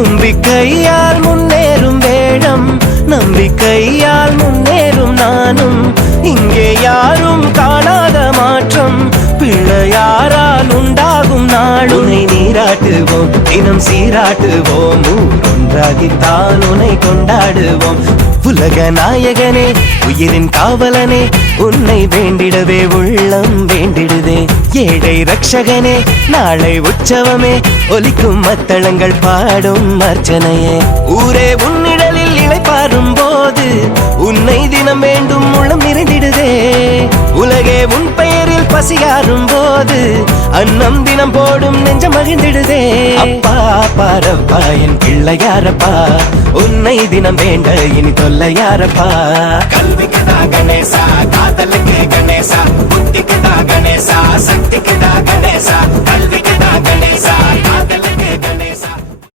தும்பிக்கையால் முன்னேறும் வேடம், நம்பிக்கையால் முன்னேறும் நானும். இங்கே யாரும் காணாத மாற்றம், பிள்ளையாரால் உண்டாகும் நாள். உன்னை நீராட்டுவோம், தினம் சீராட்டுவோம், ஒன்றாகித்தான் உன்னை கொண்டாடுவோம். உலக நாயகனே, உயிரின் காவலனே, உன்னை வேண்டிடவே உள்ளம் வேண்டிடுதே. ஏழை ரட்சகனே, நாளை உற்சவமே, ஒலிக்கும் மத்தளங்கள் பாடும் அர்ச்சனையே. ஊரே உன்னிடலில் இளைப்பாரும் போது உன்னை தினம் வேண்டும் உள்ளம் நிறைந்திடுதே. உலகே உன் பெயரில் பசியாரும் போது அன்னம் தினம் போடும் நெஞ்சம் மகிழ்ந்திடுதே. அப்பா பாரப்பா என் பிள்ளையாரப்பா, உன்னை தினம் வேண்ட இனி தொல்லையாரப்பா. கல்விக்குதா கணேசா, காதலுக்கு கணேசா, புத்திக்குதா கணேசா, சக்திக்குதா கணேசா. கல்விக்குதா கணேசா, காதலுக்கு